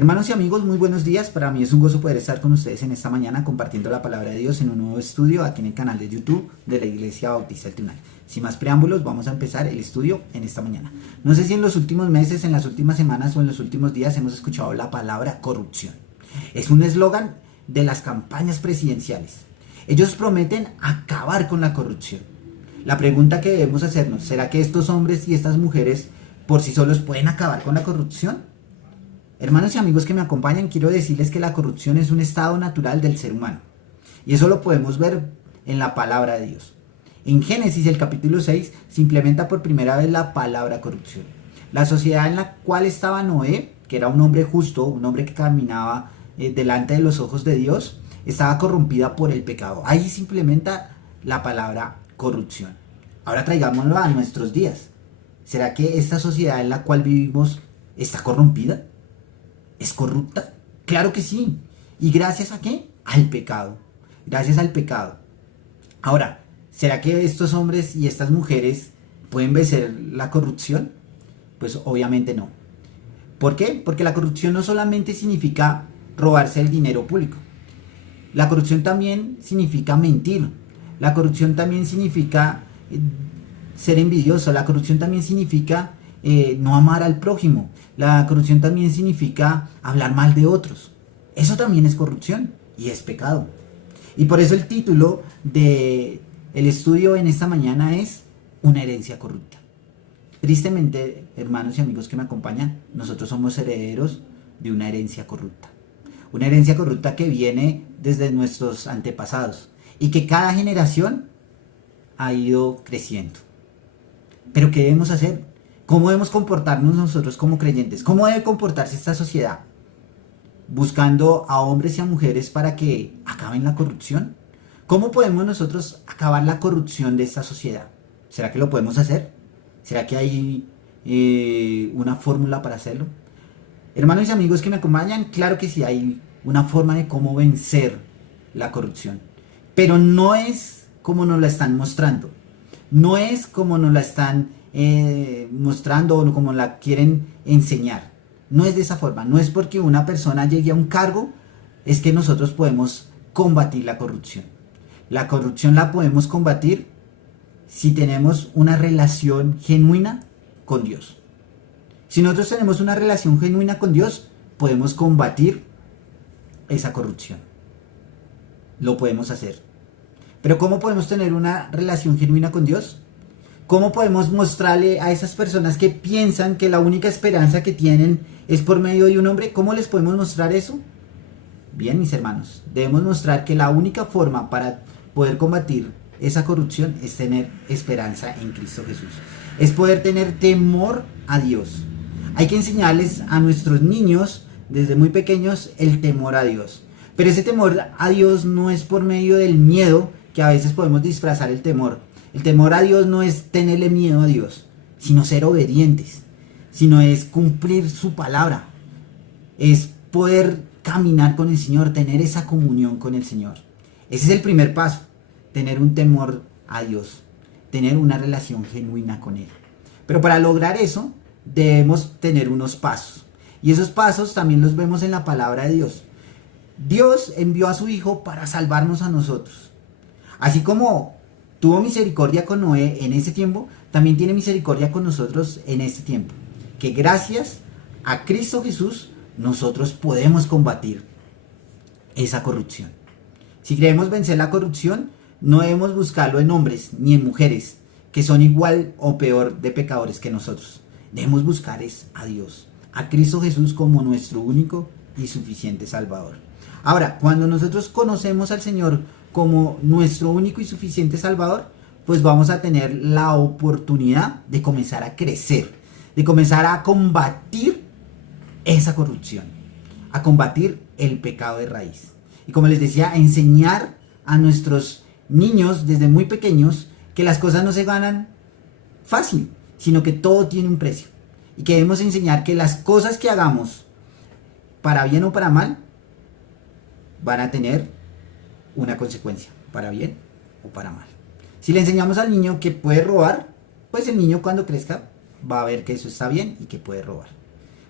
Hermanos y amigos, muy buenos días. Para mí es un gozo poder estar con ustedes en esta mañana compartiendo la palabra de Dios en un nuevo estudio aquí en el canal de YouTube de la Iglesia Bautista del Tunal. Sin más preámbulos, vamos a empezar el estudio en esta mañana. No sé si en los últimos meses, en las últimas semanas o en los últimos días hemos escuchado la palabra corrupción. Es un eslogan de las campañas presidenciales. Ellos prometen acabar con la corrupción. La pregunta que debemos hacernos, ¿será que estos hombres y estas mujeres por sí solos pueden acabar con la corrupción? Hermanos y amigos que me acompañan, quiero decirles que la corrupción es un estado natural del ser humano. Y eso lo podemos ver en la palabra de Dios. En Génesis, el capítulo 6, se implementa por primera vez la palabra corrupción. La sociedad en la cual estaba Noé, que era un hombre justo, un hombre que caminaba delante de los ojos de Dios, estaba corrompida por el pecado. Ahí se implementa la palabra corrupción. Ahora traigámoslo a nuestros días. ¿Será que esta sociedad en la cual vivimos está corrompida? ¿Es corrupta? Claro que sí. ¿Y gracias a qué? Al pecado. Gracias al pecado. Ahora, ¿será que estos hombres y estas mujeres pueden vencer la corrupción? Pues obviamente no. ¿Por qué? Porque la corrupción no solamente significa robarse el dinero público. La corrupción también significa mentir. La corrupción también significa ser envidioso. La corrupción también significa no amar al prójimo. La corrupción también significa hablar mal de otros. Eso también es corrupción y es pecado. Y por eso el título de el estudio en esta mañana es una herencia corrupta. Tristemente, hermanos y amigos que me acompañan, nosotros somos herederos de una herencia corrupta. Una herencia corrupta que viene desde nuestros antepasados y que cada generación ha ido creciendo. Pero ¿qué debemos hacer? ¿Cómo debemos comportarnos nosotros como creyentes? ¿Cómo debe comportarse esta sociedad? ¿Buscando a hombres y a mujeres para que acaben la corrupción? ¿Cómo podemos nosotros acabar la corrupción de esta sociedad? ¿Será que lo podemos hacer? ¿Será que hay una fórmula para hacerlo? Hermanos y amigos que me acompañan, claro que sí hay una forma de cómo vencer la corrupción. Pero no es como nos la están mostrando. No es como nos la están mostrando o como la quieren enseñar. No es de esa forma. No es porque una persona llegue a un cargo es que nosotros podemos combatir la corrupción. La corrupción la podemos combatir si tenemos una relación genuina con Dios. Si nosotros tenemos una relación genuina con Dios, podemos combatir esa corrupción. Lo podemos hacer. Pero ¿cómo podemos tener una relación genuina con Dios? ¿Cómo podemos mostrarle a esas personas que piensan que la única esperanza que tienen es por medio de un hombre? ¿Cómo les podemos mostrar eso? Bien, mis hermanos, debemos mostrar que la única forma para poder combatir esa corrupción es tener esperanza en Cristo Jesús. Es poder tener temor a Dios. Hay que enseñarles a nuestros niños desde muy pequeños el temor a Dios. Pero ese temor a Dios no es por medio del miedo, que a veces podemos disfrazar el temor. El temor a Dios no es tenerle miedo a Dios, sino ser obedientes, sino es cumplir su palabra, es poder caminar con el Señor, tener esa comunión con el Señor. Ese es el primer paso, tener un temor a Dios, tener una relación genuina con Él. Pero para lograr eso, debemos tener unos pasos. Y esos pasos también los vemos en la palabra de Dios. Dios envió a su Hijo para salvarnos a nosotros. Así como tuvo misericordia con Noé en ese tiempo, también tiene misericordia con nosotros en este tiempo. Que gracias a Cristo Jesús nosotros podemos combatir esa corrupción. Si queremos vencer la corrupción, no debemos buscarlo en hombres ni en mujeres que son igual o peor de pecadores que nosotros. Debemos buscar es a Dios, a Cristo Jesús como nuestro único y suficiente Salvador. Ahora, cuando nosotros conocemos al Señor como nuestro único y suficiente Salvador, pues vamos a tener la oportunidad de comenzar a crecer, de comenzar a combatir esa corrupción, a combatir el pecado de raíz. Y como les decía, a enseñar a nuestros niños desde muy pequeños que las cosas no se ganan fácil, sino que todo tiene un precio. Y que debemos enseñar que las cosas que hagamos, para bien o para mal, van a tener una consecuencia, para bien o para mal. Si le enseñamos al niño que puede robar, pues el niño cuando crezca va a ver que eso está bien y que puede robar.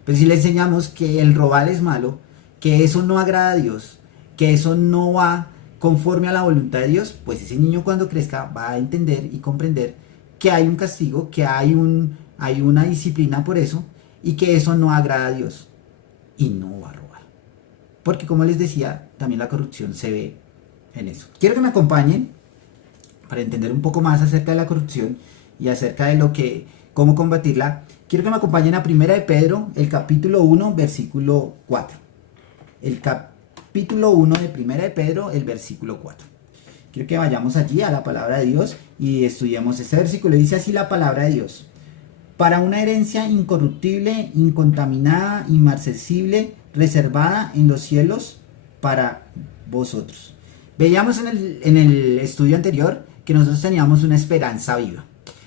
Pero si le enseñamos que el robar es malo, que eso no agrada a Dios, que eso no va conforme a la voluntad de Dios, pues ese niño cuando crezca va a entender y comprender que hay un castigo, que hay una disciplina por eso y que eso no agrada a Dios y no va a robar. Porque como les decía, también la corrupción se ve en eso. Quiero que me acompañen para entender un poco más acerca de la corrupción y acerca de cómo combatirla. Quiero que me acompañen a Primera de Pedro, el capítulo 1, versículo 4. El capítulo 1 de Primera de Pedro, el versículo 4. Quiero que vayamos allí a la palabra de Dios y estudiemos este versículo. Dice así la palabra de Dios: para una herencia incorruptible, incontaminada, inmarcesible, reservada en los cielos para vosotros. Veíamos en el estudio anterior que nosotros teníamos una esperanza viva.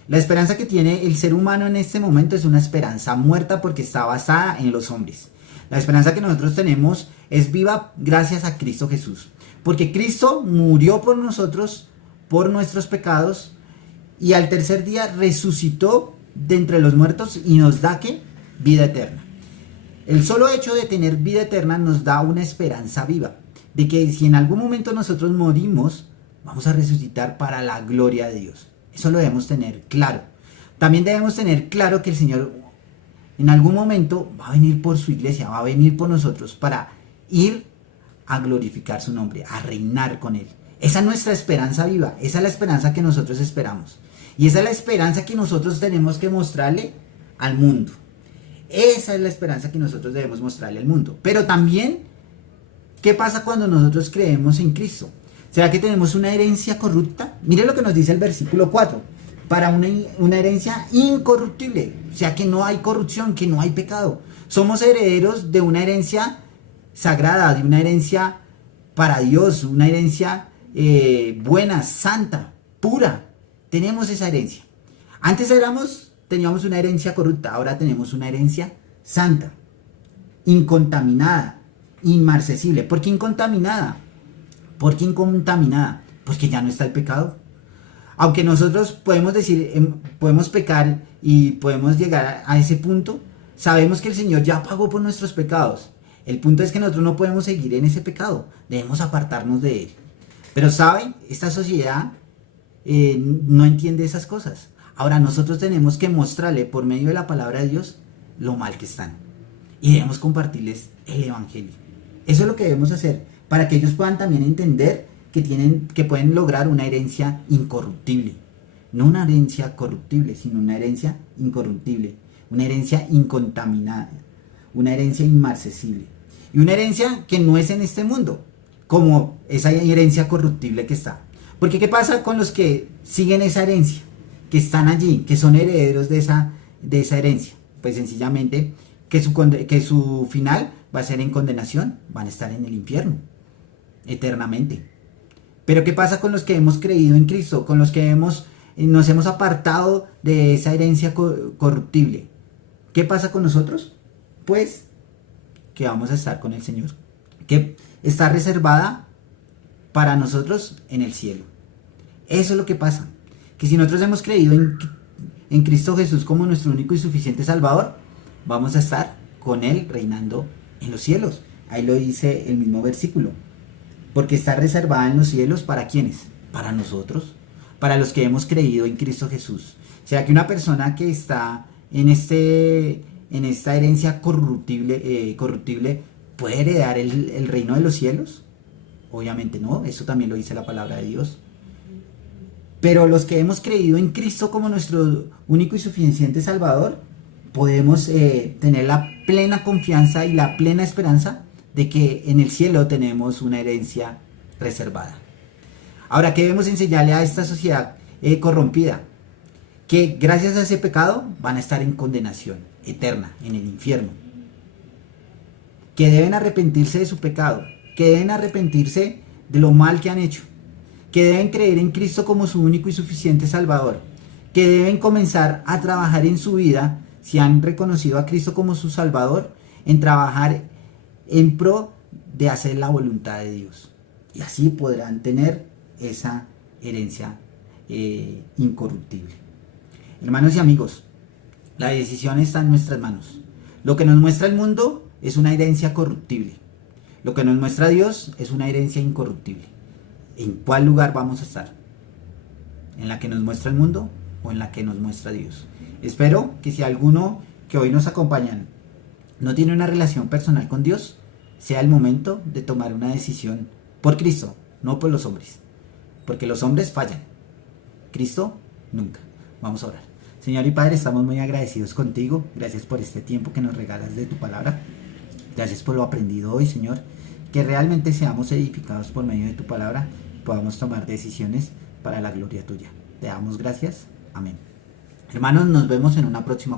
La esperanza que tiene el ser humano en este momento es una esperanza muerta porque está basada en los hombres. La esperanza que nosotros tenemos es viva gracias a Cristo Jesús. Porque Cristo murió por nosotros, por nuestros pecados, y al tercer día resucitó de entre los muertos y nos da ¿qué? Vida eterna. El solo hecho de tener vida eterna nos da una esperanza viva. De que si en algún momento nosotros morimos, vamos a resucitar para la gloria de Dios. Eso lo debemos tener claro. También debemos tener claro que el Señor en algún momento va a venir por su iglesia, va a venir por nosotros para ir a glorificar su nombre, a reinar con Él. Esa es nuestra esperanza viva, esa es la esperanza que nosotros esperamos. Y esa es la esperanza que nosotros tenemos que mostrarle al mundo. Esa es la esperanza que nosotros debemos mostrarle al mundo. Pero también, ¿qué pasa cuando nosotros creemos en Cristo? ¿Será que tenemos una herencia corrupta? Mire lo que nos dice el versículo 4. Para una herencia incorruptible. O sea, que no hay corrupción, que no hay pecado. Somos herederos de una herencia sagrada, de una herencia para Dios, una herencia buena, santa, pura. Tenemos esa herencia. Antes teníamos una herencia corrupta, ahora tenemos una herencia santa, incontaminada, inmarcesible. ¿Por qué incontaminada? ¿Por qué incontaminada? Pues que ya no está el pecado. Aunque nosotros podemos decir, podemos pecar y podemos llegar a ese punto, sabemos que el Señor ya pagó por nuestros pecados. El punto es que nosotros no podemos seguir en ese pecado, debemos apartarnos de él. Pero ¿saben? Esta sociedad no entiende esas cosas. Ahora nosotros tenemos que mostrarle por medio de la palabra de Dios lo mal que están. Y debemos compartirles el evangelio. Eso es lo que debemos hacer para que ellos puedan también entender que pueden lograr una herencia incorruptible. No una herencia corruptible, sino una herencia incorruptible. Una herencia incontaminada. Una herencia inmarcesible. Y una herencia que no es en este mundo, como esa herencia corruptible que está. Porque ¿qué pasa con los que siguen esa herencia? Que están allí, que son herederos de esa herencia. Pues sencillamente que su final va a ser en condenación, van a estar en el infierno, eternamente. Pero ¿qué pasa con los que hemos creído en Cristo? Con los que nos hemos apartado de esa herencia corruptible. ¿Qué pasa con nosotros? Pues que vamos a estar con el Señor, que está reservada para nosotros en el cielo. Eso es lo que pasa, que si nosotros hemos creído en Cristo Jesús como nuestro único y suficiente Salvador, vamos a estar con Él reinando en los cielos. Ahí lo dice el mismo versículo. Porque está reservada en los cielos, ¿para quiénes? Para nosotros, para los que hemos creído en Cristo Jesús. O sea que una persona que está en esta herencia corruptible ¿puede heredar el reino de los cielos? Obviamente no, eso también lo dice la palabra de Dios. Pero los que hemos creído en Cristo como nuestro único y suficiente Salvador, podemos tener la plena confianza y la plena esperanza de que en el cielo tenemos una herencia reservada. Ahora, ¿qué debemos enseñarle a esta sociedad corrompida? Que gracias a ese pecado van a estar en condenación eterna, en el infierno. Que deben arrepentirse de su pecado, que deben arrepentirse de lo mal que han hecho, que deben creer en Cristo como su único y suficiente Salvador, que deben comenzar a trabajar en su vida, si han reconocido a Cristo como su Salvador, en trabajar en pro de hacer la voluntad de Dios. Y así podrán tener esa herencia incorruptible. Hermanos y amigos, la decisión está en nuestras manos. Lo que nos muestra el mundo es una herencia corruptible. Lo que nos muestra Dios es una herencia incorruptible. ¿En cuál lugar vamos a estar? ¿En la que nos muestra el mundo o en la que nos muestra Dios? Espero que si alguno que hoy nos acompañan no tiene una relación personal con Dios, sea el momento de tomar una decisión por Cristo, no por los hombres. Porque los hombres fallan. Cristo nunca. Vamos a orar. Señor y Padre, estamos muy agradecidos contigo. Gracias por este tiempo que nos regalas de tu palabra. Gracias por lo aprendido hoy, Señor. Que realmente seamos edificados por medio de tu palabra. Podamos tomar decisiones para la gloria tuya. Te damos gracias. Amén. Hermanos, nos vemos en una próxima.